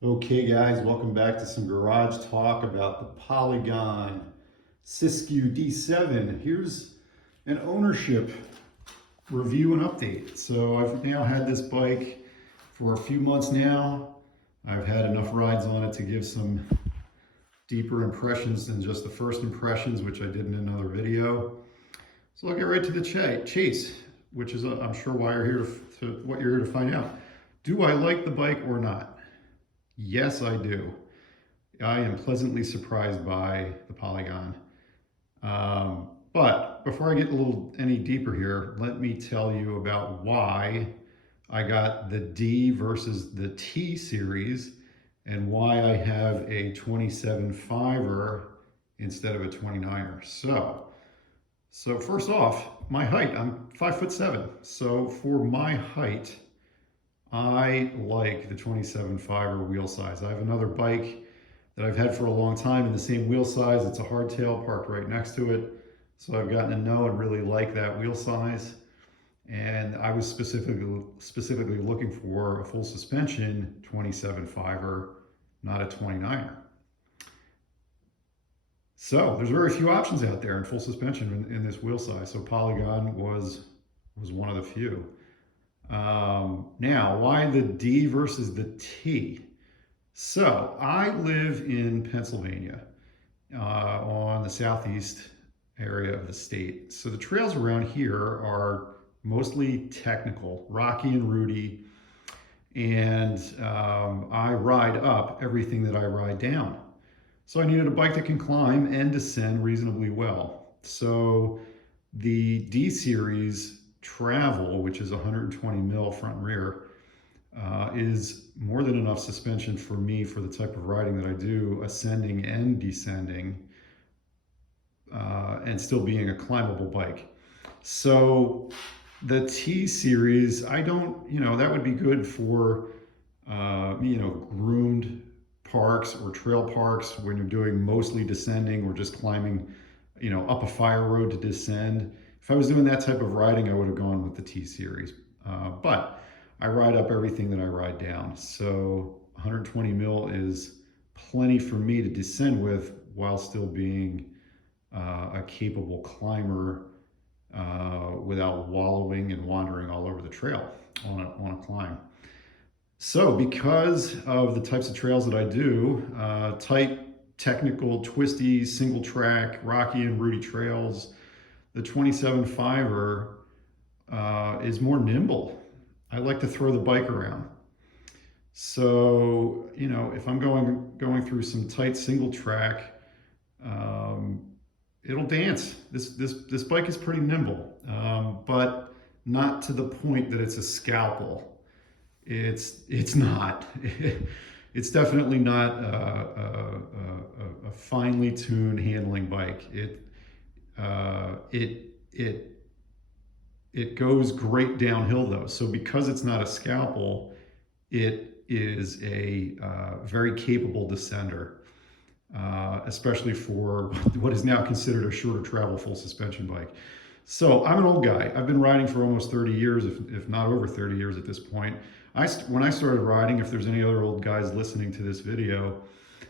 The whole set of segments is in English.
Okay guys, welcome back to some garage talk about the Polygon Siskiu D7. Here's an ownership review and update. So I've now had this bike for a few months now. I've had enough rides on it to give some deeper impressions than just the first impressions, which I did in another video. So I'll get right to the chase, which is I'm sure why you're here what you're here to find out. Do I like the bike or not? Yes, I do. I am pleasantly surprised by the Polygon. But before I get any deeper here, let me tell you about why I got the D versus the T series and why I have a 27.5er instead of a 29er. So first off, my height, I'm 5'7". So for my height, I like the 27.5er wheel size. I have another bike that I've had for a long time in the same wheel size. It's a hardtail parked right next to it. So I've gotten to know and really like that wheel size. And I was specifically looking for a full suspension 27.5er, not a 29er. So there's very few options out there in full suspension in this wheel size. So Polygon was one of the few. Now, why the D versus the T? So I live in Pennsylvania on the southeast area of the state. So the trails around here are mostly technical, rocky and rooty, and I ride up everything that I ride down. So I needed a bike that can climb and descend reasonably well. So the D series Travel, which is 120 mil front and rear, is more than enough suspension for me for the type of riding that I do, ascending and descending, and still being a climbable bike. So the T series, I don't, that would be good for, groomed parks or trail parks when you're doing mostly descending or just climbing, up a fire road to descend. If I was doing that type of riding, I would have gone with the T series. But I ride up everything that I ride down. So 120 mil is plenty for me to descend with while still being a capable climber without wallowing and wandering all over the trail on a climb. So because of the types of trails that I do, tight, technical, twisty, single track, rocky and rooty trails, the 27.5er is more nimble. I like to throw the bike around. So, if I'm going through some tight single track, it'll dance. This bike is pretty nimble, but not to the point that it's a scalpel. It's not. It's definitely not a finely tuned handling bike. It goes great downhill though. So because it's not a scalpel, it is a very capable descender, especially for what is now considered a shorter travel full suspension bike. So I'm an old guy. I've been riding for almost 30 years, if not over 30 years at this point. When I started riding, if there's any other old guys listening to this video,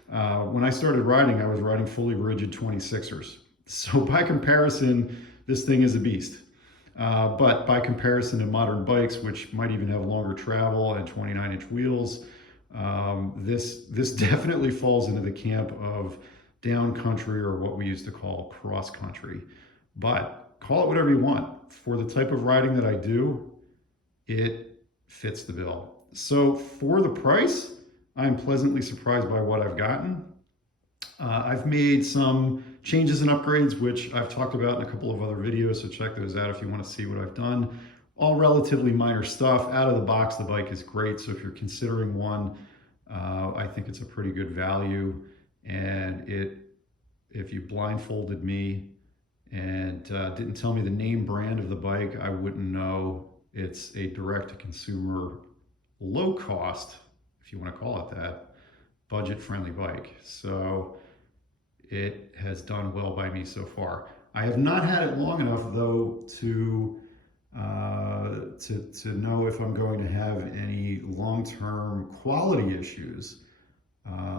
when I started riding, I was riding fully rigid 26ers. So by comparison, this thing is a beast. But by comparison to modern bikes, which might even have longer travel and 29-inch wheels, this definitely falls into the camp of down country, or what we used to call cross country. But call it whatever you want. For the type of riding that I do, it fits the bill. So for the price, I'm pleasantly surprised by what I've gotten. I've made some changes and upgrades, which I've talked about in a couple of other videos, so check those out if you want to see what I've done. All relatively minor stuff. Out of the box, the bike is great, so if you're considering one, I think it's a pretty good value. And if you blindfolded me and didn't tell me the name brand of the bike, I wouldn't know. It's a direct-to-consumer, low-cost, if you want to call it that, budget-friendly bike. So it has done well by me so far. I have not had it long enough though to know if I'm going to have any long-term quality issues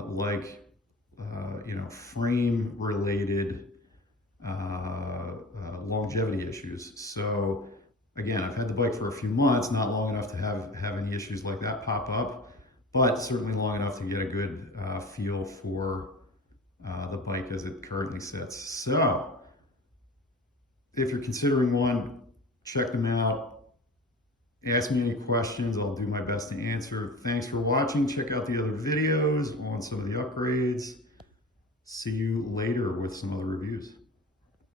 like frame related longevity issues. So again, I've had the bike for a few months, not long enough to have any issues like that pop up, but certainly long enough to get a good feel for the bike as it currently sits. So if you're considering one, check them out. Ask me any questions. I'll do my best to answer. Thanks for watching. Check out the other videos on some of the upgrades. See you later with some other reviews.